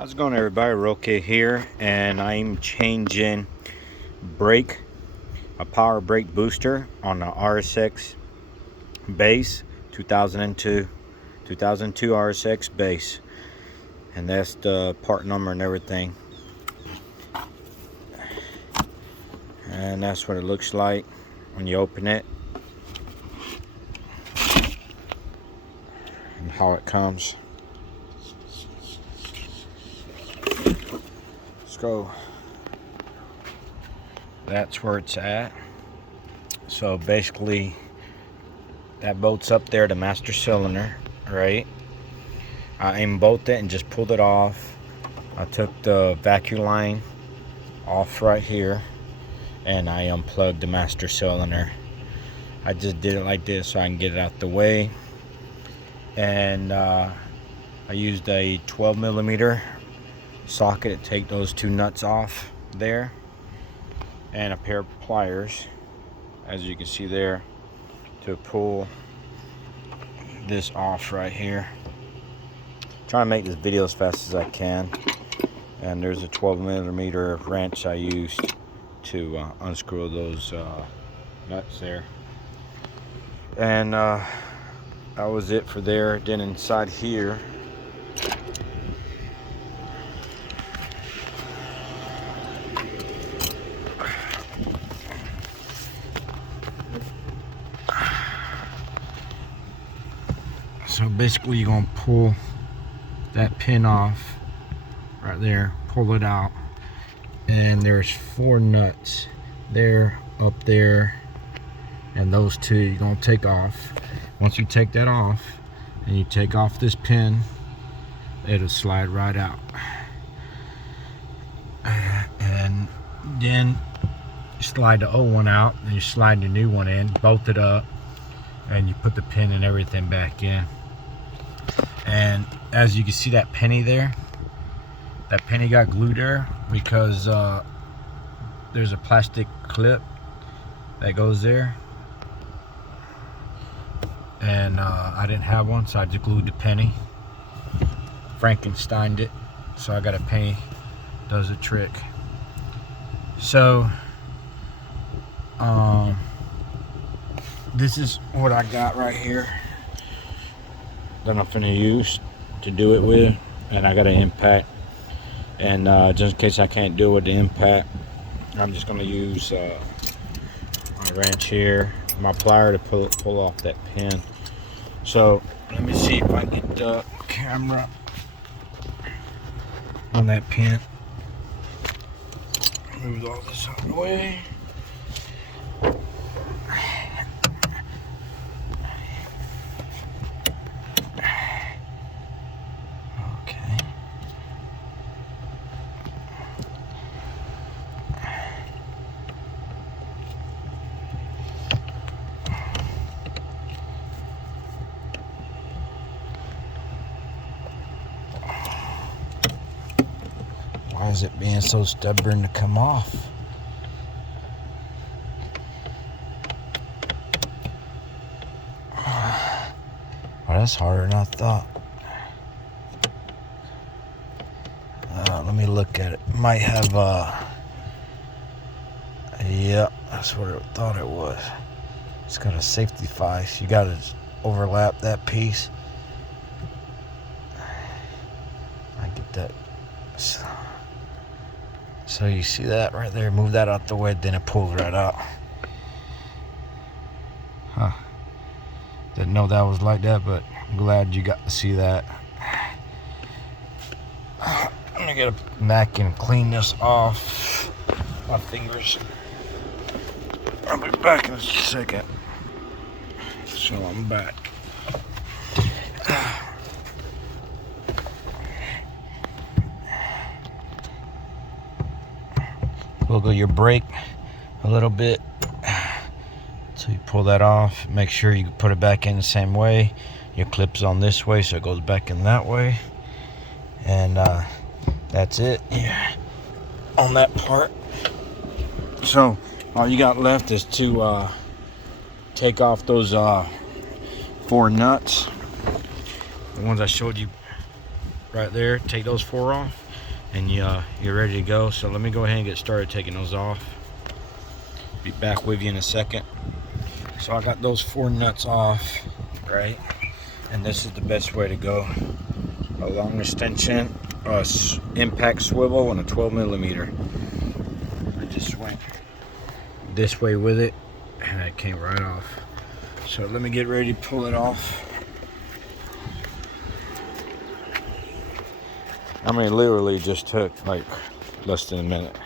How's it going, everybody? Roque here, and I'm changing a power brake booster on the RSX base 2002 RSX base, and that's the part number and everything, and that's what it looks like when you open it and how it comes. Go. That's where it's at. So basically that bolts up there, the master cylinder, right? I unbolted it and just pulled it off. I took the vacuum line off right here and I unplugged the master cylinder. I just did it like this so I can get it out the way, and I used a 12mm socket to take those two nuts off there, and a pair of pliers, as you can see there, to pull this off right here. Trying to make this video as fast as I can, and there's a 12mm wrench I used to unscrew those nuts there, and that was it for there. Then inside here, so basically you're going to pull that pin off right there, pull it out, and there's 4 nuts there, up there, and those 2 you're going to take off. Once you take that off and you take off this pin, it'll slide right out, and then you slide the old one out and you slide the new one in, bolt it up, and you put the pin and everything back in. And as you can see, that penny there, that penny got glued there because there's a plastic clip that goes there, and I didn't have one, so I just glued the penny, Frankensteined it, so I got a penny, does the trick. So this is what I got right here that I'm finna use to do it with, and I got an impact, and just in case I can't do it with the impact, I'm just gonna use my wrench here, my plier, to pull off that pin. So let me see if I get the camera on that pin. Move all this out of the way. Why is it being so stubborn to come off? Well, that's harder than I thought. Let me look at it. Might have yep, that's what I thought it was. It's got a safety vise. You gotta overlap that piece. I get that. So you see that right there? Move that out the way, then it pulls right out. Huh. Didn't know that was like that, but I'm glad you got to see that. I'm gonna get a napkin and clean this off my fingers. I'll be back in a second. So I'm back. Wiggle your brake a little bit, so you pull that off. Make sure you put it back in the same way. Your clip's on this way, so it goes back in that way, and that's it. Yeah, on that part. So all you got left is to take off those 4 nuts, the ones I showed you right there. Take those 4 off, and you're ready to go. So let me go ahead and get started taking those off. Be back with you in a second. So I got those 4 nuts off, right? And this is the best way to go. A long extension, a impact swivel, and a 12mm. I just went this way with it, and it came right off. So let me get ready to pull it off. I mean, literally just took like less than a minute.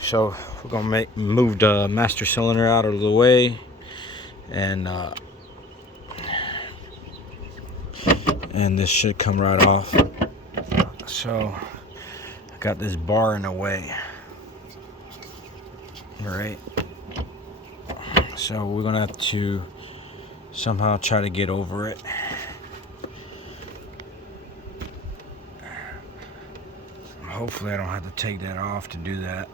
So we're gonna move the master cylinder out of the way, and this should come right off. So I got this bar in the way. All right. So we're gonna have to somehow try to get over it. Hopefully I don't have to take that off to do that.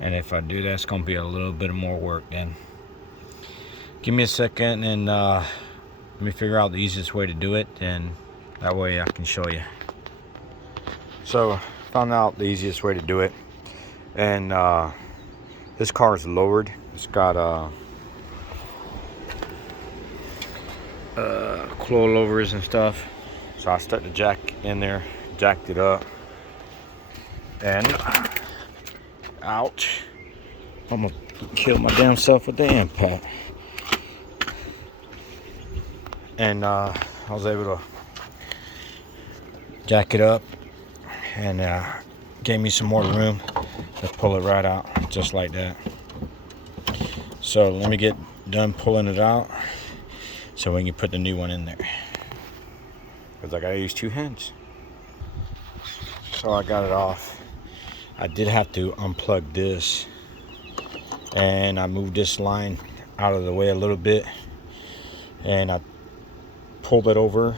And if I do that, it's gonna be a little bit more work then. Give me a second, and let me figure out the easiest way to do it, and that way I can show you. So found out the easiest way to do it, and this car is lowered. It's got coilovers and stuff. So I stuck the jack in there, jacked it up, and ouch, I'm gonna kill my damn self with the impact. And I was able to jack it up, and gave me some more room to pull it right out, just like that. So let me get done pulling it out so we can put the new one in there, because I gotta use 2 hands. So I got it off. I did have to unplug this, and I moved this line out of the way a little bit, and I pulled it over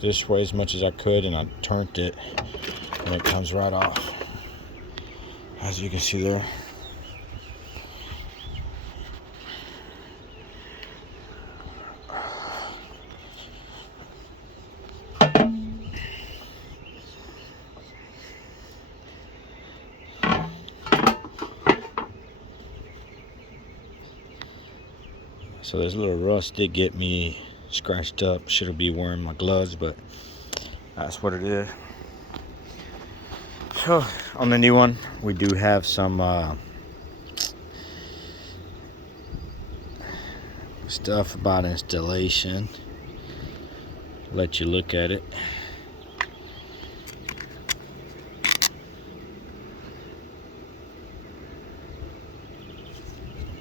this way as much as I could, and I turned it, and it comes right off, as you can see there. So this little rust did get me scratched up. Should be wearing my gloves, but that's what it is. So on the new one, we do have some stuff about installation. Let you look at it.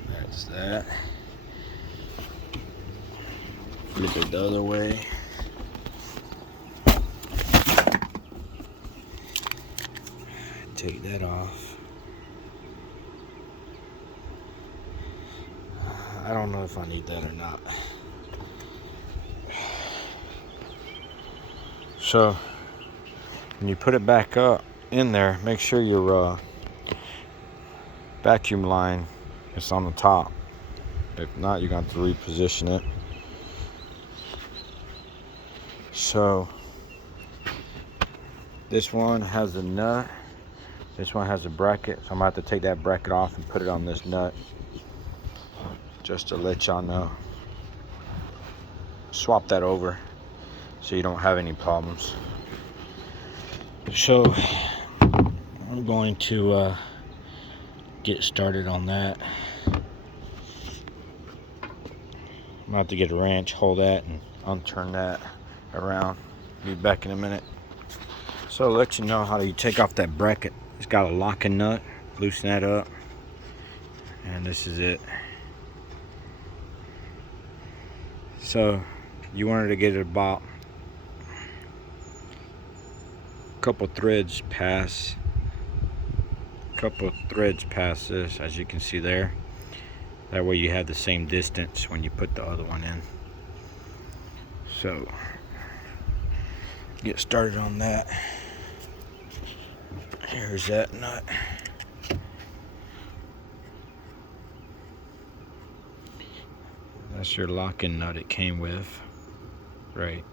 That's that. Flip it the other way. Take that off. I don't know if I need that or not. So when you put it back up in there, make sure your vacuum line is on the top. If not, you're going to have to reposition it. So this one has a nut, this one has a bracket, so I'm gonna have to take that bracket off and put it on this nut, just to let y'all know. Swap that over so you don't have any problems. So I'm going to get started on that. I'm gonna have to get a wrench, hold that, and unturn that around. Be back in a minute. So I'll let you know how you take off that bracket. It's got a locking nut. Loosen that up, and this is it. So you wanted to get it about a couple threads past this, as you can see there. That way you have the same distance when you put the other one in. So get started on that. Here's that nut. That's your locking nut it came with, right?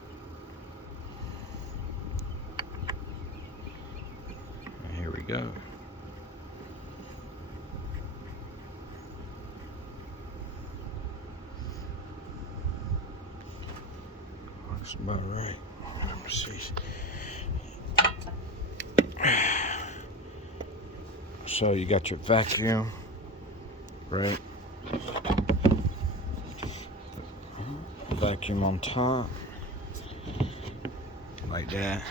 go. Looks about right. Let me see. So you got your vacuum, right? Vacuum on top, like that,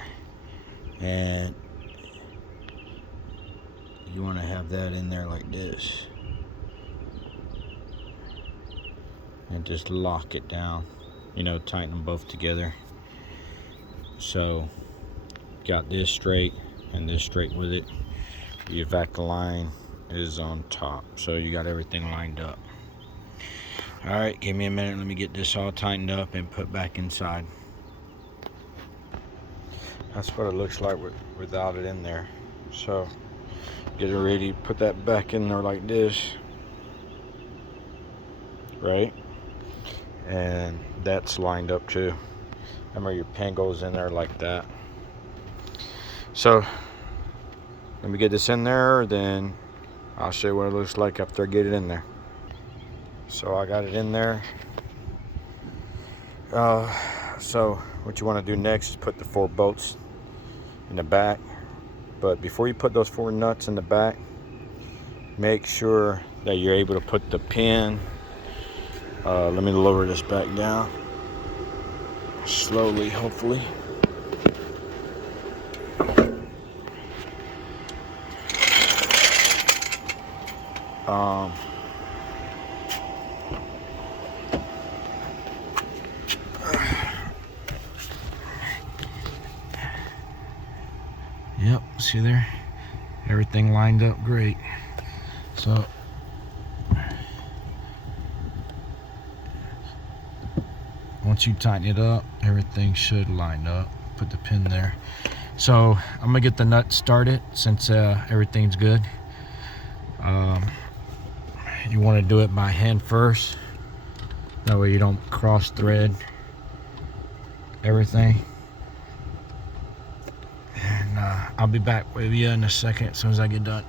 and you want to have that in there like this, and just lock it down. You know, tighten them both together. So, got this straight and this straight with it. Your vac line is on top, so you got everything lined up. All right, give me a minute. Let me get this all tightened up and put back inside. That's what it looks like without it in there. So, get it ready. Put that back in there like this, right? And that's lined up too. Remember, your pin goes in there like that. So let me get this in there, then I'll show you what it looks like after I get it in there. So I got it in there. So what you want to do next is put the 4 bolts in the back. But before you put those 4 nuts in the back, make sure that you're able to put the pin. Let me lower this back down slowly, hopefully. Yep, see there? Everything lined up great. So once you tighten it up, everything should line up. Put the pin there. So I'm gonna get the nut started since everything's good. You want to do it by hand first. That way you don't cross thread everything. And I'll be back with you in a second as soon as I get done.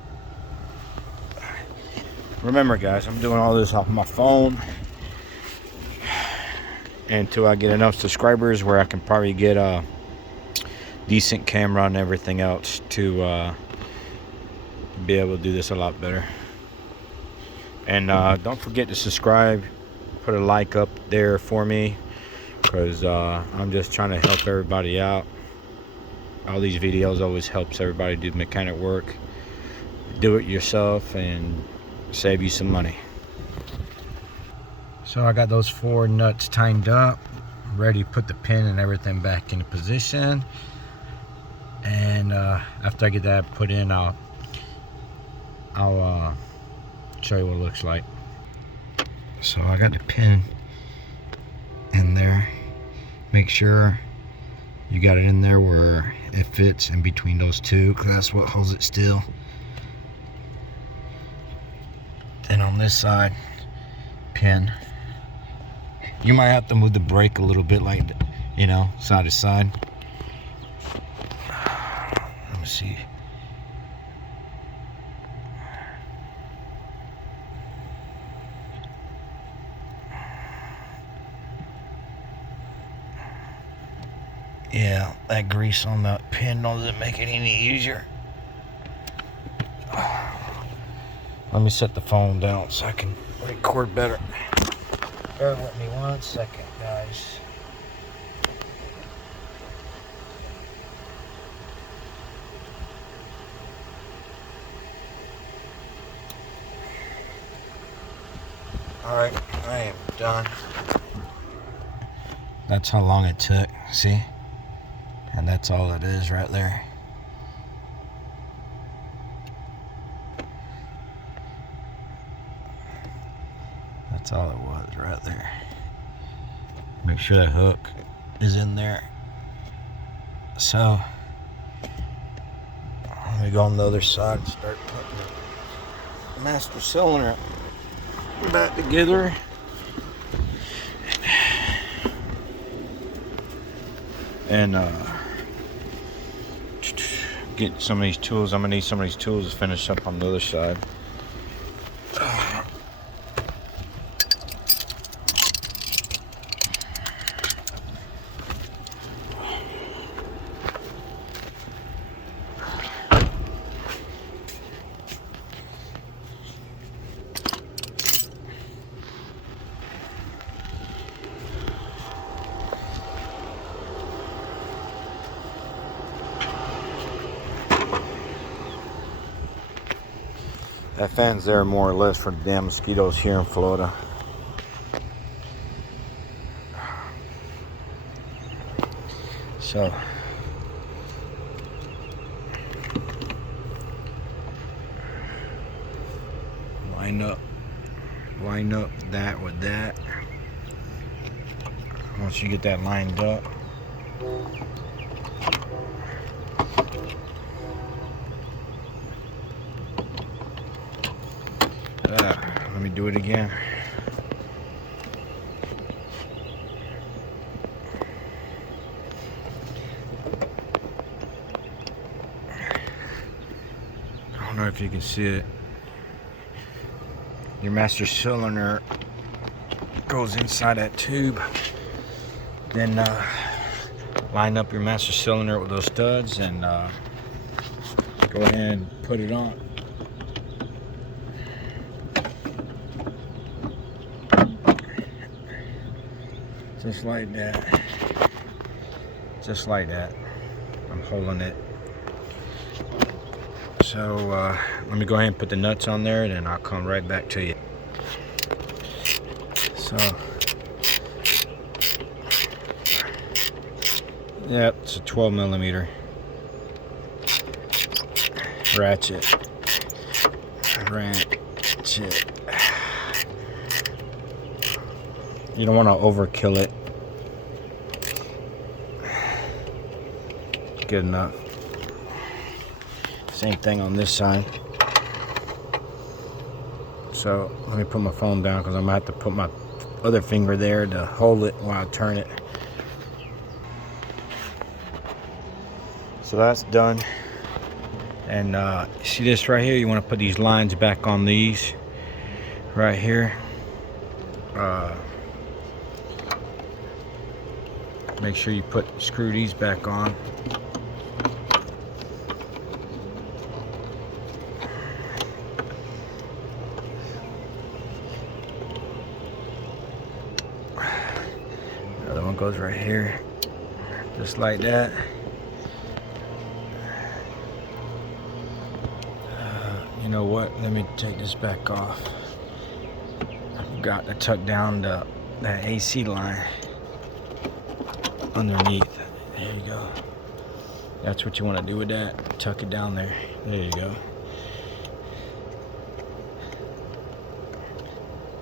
Remember guys, I'm doing all this off my phone until I get enough subscribers where I can probably get a decent camera and everything else to be able to do this a lot better. And don't forget to subscribe, put a like up there for me, because I'm just trying to help everybody out. All these videos always helps everybody do mechanic work, do it yourself, and save you some money. So I got those 4 nuts tightened up, ready to put the pin and everything back into position. And after I get that put in, I'll show you what it looks like. So I got the pin in there. Make sure you got it in there where it fits in between those 2, because that's what holds it still. Then on this side, pin. You might have to move the brake a little bit, like, you know, side to side. Let me see. Yeah, that grease on the pin doesn't make it any easier. Let me set the phone down so I can record better. Bear with me 1 second, guys. Alright, I am done. That's how long it took, see? And that's all it is right there. That's all it was right there. Make sure that hook is in there. So, let me go on the other side and start putting the master cylinder back together. get some of these tools. I'm gonna need some of these tools to finish up on the other side. That fan's there more or less for the damn mosquitoes here in Florida. So line up that with that. Once you get that lined up, let me do it again. I don't know if you can see it. Your master cylinder goes inside that tube. Then line up your master cylinder with those studs and go ahead and put it on. Just like that. Just like that. I'm holding it. So let me go ahead and put the nuts on there, and then I'll come right back to you. So, yep, it's a 12 millimeter ratchet. You don't want to overkill it. Good enough. Same thing on this side. So let me put my phone down because I'm gonna have to put my other finger there to hold it while I turn it. So that's done. And see this right here? You want to put these lines back on these right here. Make sure you screw these back on. Another one goes right here, just like that. You know what? Let me take this back off. I forgot to tuck down that AC line underneath. There you go. That's what you want to do with that. Tuck it down there. There you go.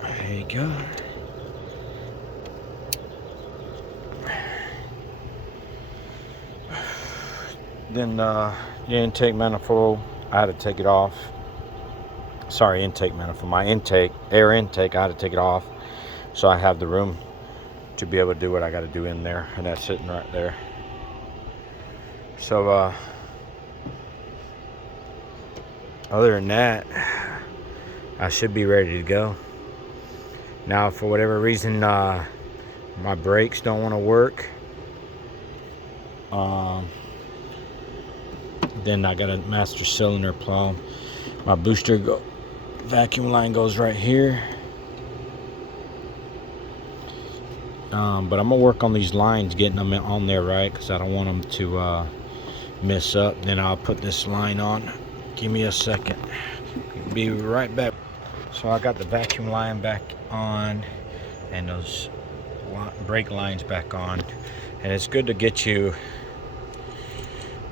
There you go. Then the intake manifold, I had to take it off. Sorry, intake manifold. My air intake, I had to take it off so I have the room to be able to do what I got to do in there, and that's sitting right there. So other than that, I should be ready to go. Now, for whatever reason, my brakes don't want to work. Then I got a master cylinder problem. My booster vacuum line goes right here. But I'm gonna work on these lines, getting them on there right, because I don't want them to mess up. Then I'll put this line on. Give me a second. Be right back. So I got the vacuum line back on and those brake lines back on, and it's good to get you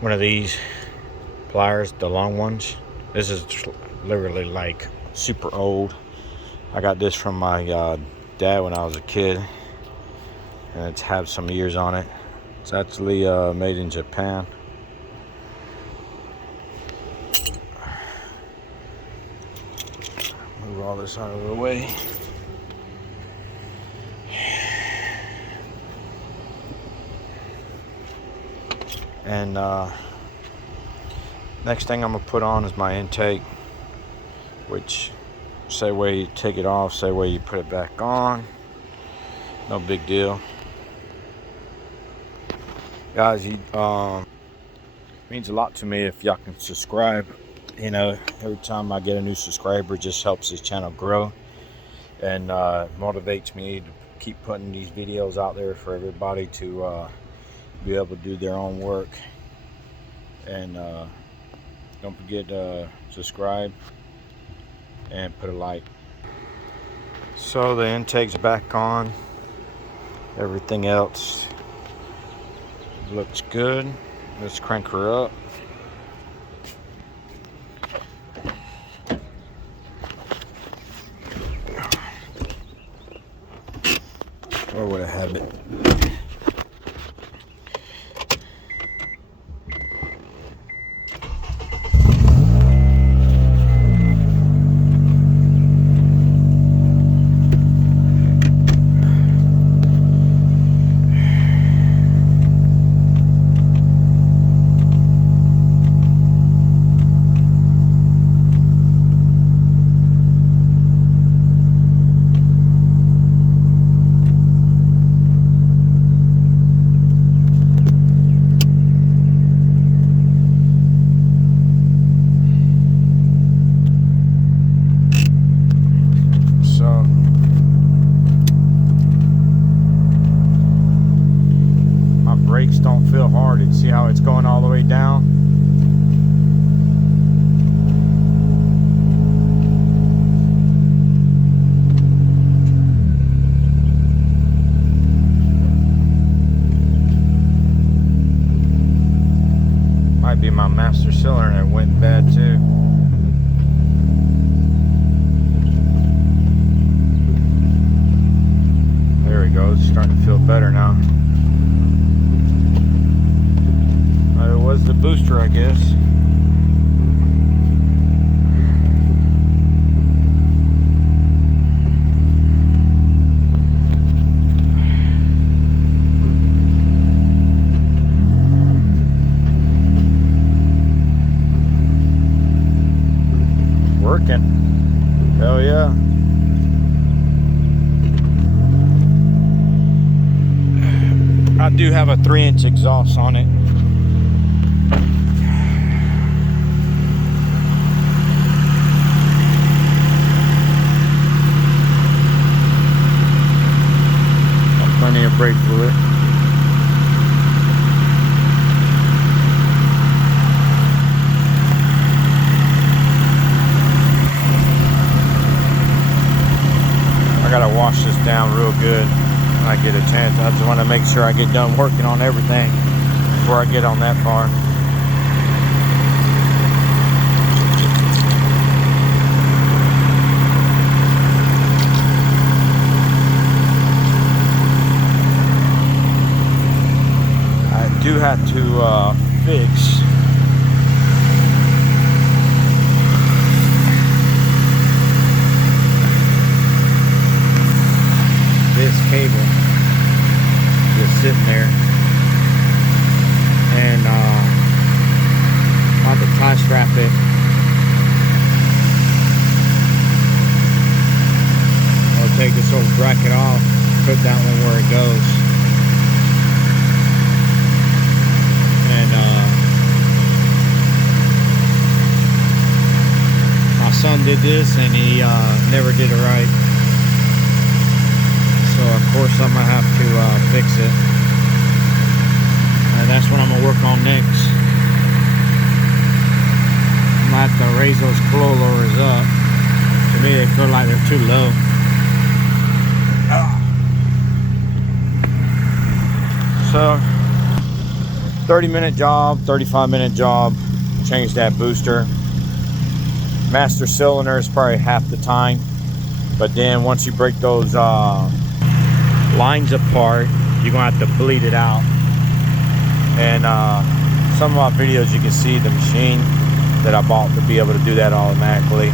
one of these pliers, the long ones. This is literally like super old. I got this from my dad when I was a kid, and it's had some years on it. It's actually made in Japan. Move all this out of the way. And Next thing I'm gonna put on is my intake, which same way you take it off, same way you put it back on. No big deal. Guys, means a lot to me if y'all can subscribe. You know, every time I get a new subscriber, it just helps this channel grow and motivates me to keep putting these videos out there for everybody to be able to do their own work. And don't forget to subscribe and put a like. So the intake's back on. Everything else looks good. Let's crank her up. Where would I have it? Brakes don't feel hard. And see how it's going all the way down? Might be my master cylinder that went bad too. There we go. It's starting to feel better now. It was the booster, I guess. Working. Hell yeah. I do have a 3-inch exhaust on it. Plenty of brake fluid. I gotta wash this down real good when I get a chance. I just want to make sure I get done working on everything before I get on that far. Do have to fix this cable just sitting there, and I'll have to tie strap it. I'll take this old bracket off, put that one where it goes. My son did this and he never did it right, so of course I'm gonna have to fix it, and that's what I'm gonna work on next. I'm gonna have to raise those coilovers up. To me they feel like they're too low. So 30-minute job, 35-minute job, change that booster. Master cylinder is probably half the time, but then once you break those lines apart, you're gonna have to bleed it out. And some of my videos you can see the machine that I bought to be able to do that automatically.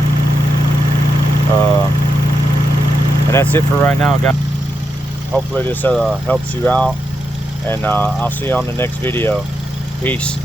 And that's it for right now, guys. Hopefully this helps you out, and I'll see you on the next video. Peace.